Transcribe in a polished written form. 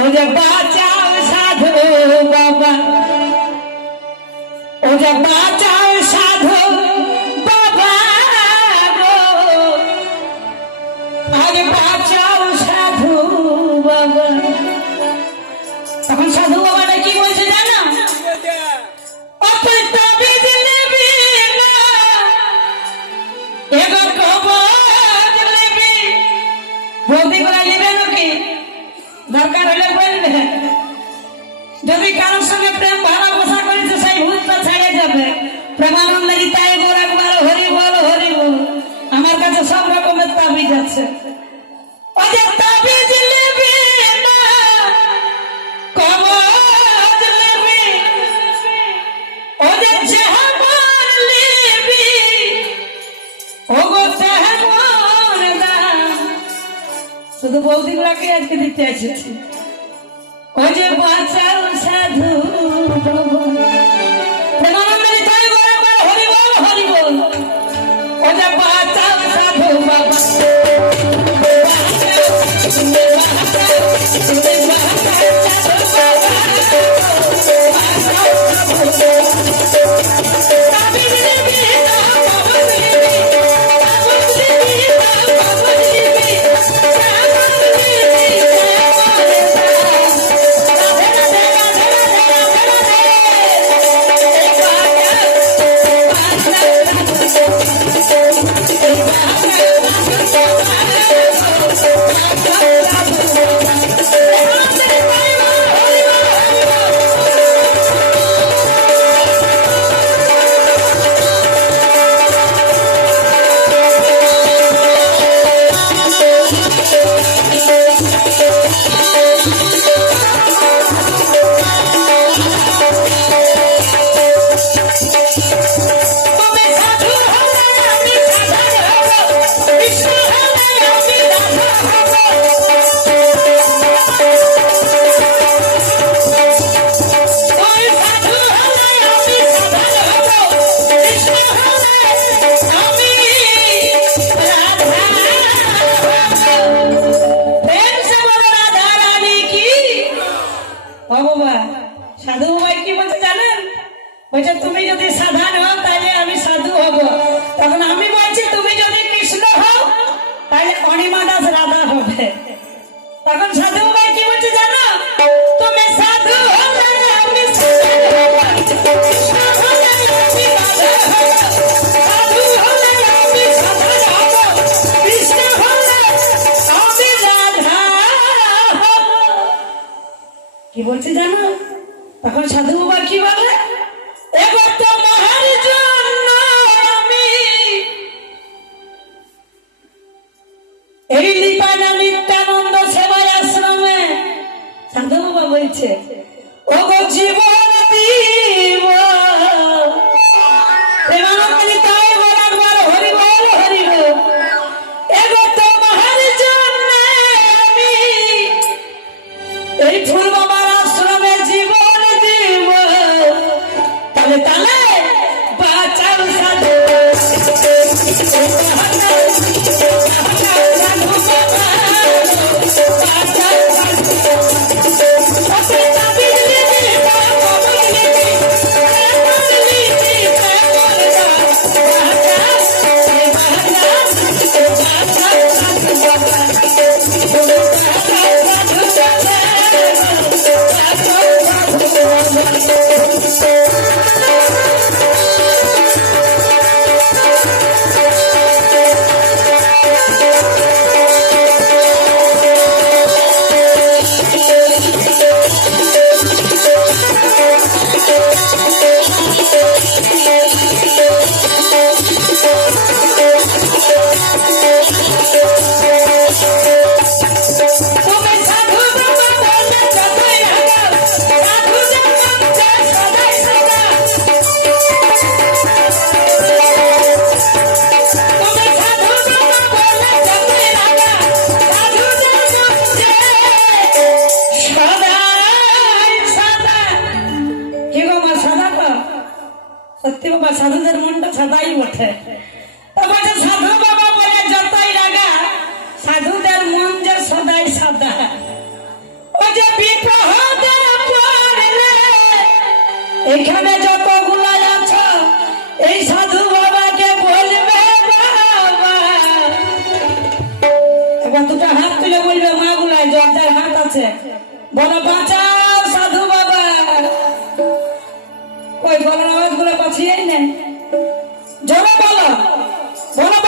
ও যে বাঁচাও সাধু বাবা, ও যে বাঁচাও সাধু বাবা গো, আরে বাঁচাও সাধু বাবা। তখন সাধু বাবাটা কি বলছে জানো? দরকার হলে বলবে, যদি কারোর সঙ্গে প্রেম ভালোবাসা করেছে সেই ভূতটা ছেড়ে যাবে। প্রেমানন্দ তাই বল একবার হরি বল হরি বল। আমার কাছে সব রকমের তাবিজ আছে। তাবিজ নেবে না, কবজ নেবে, ওদের যেমন নেবে ওগো তেমন দাম। শুধু বৌদিগুলাকে আজকে দিতে এসেছি। ও যে বাঁচাও সাধু হরি বল হরি বল। ও যে বাঁচাও সাধু বাবা, সাধু ভাই কি বলছে জানেন? বলছে তুমি যদি সাধা হও তাহলে আমি সাধু হব। তখন আমি বলছি তুমি যদি কৃষ্ণ হও তাহলে অনিমা দাস রাধা হবে। তখন সাধু ভাই কি বলছে জানো? তুমি সাধু হলে আমি কি বলছে জানো? তখন সাধু বাবা কি বলে? এবার তোমার জন্য আমি এই লিপানা নিত্যানন্দ সেবায় আশ্রমে, সাধু বাবা বলছে ও গো জীবন দিব। তাই বল একবার হরি বল হরি বল। এবার তোমার জন্য আমি এই ফুল বাবার আশ্রমে জীবন দিব। তাহলে তাহলে বাঁচাও সাধু সত্যি বাবা সাধুদের মনটা সাদাই ওঠে। সাধু বাবা বলে যতই রাগা সাধুদের মন যে সদাই সাদা। ওই যে বিপদে পড়লে এখানে যতগুলা আছে এই সাধু বাবাকে বলবে বাবা। এবার দুটো হাত তুলে বলবে মা গুলায়, যার হাত আছে, বলো বাঁচাও সাধু বাবা। ওই গলার আওয়াজ গুলো পাঠিয়ে নেন, জোরে বলো, বলো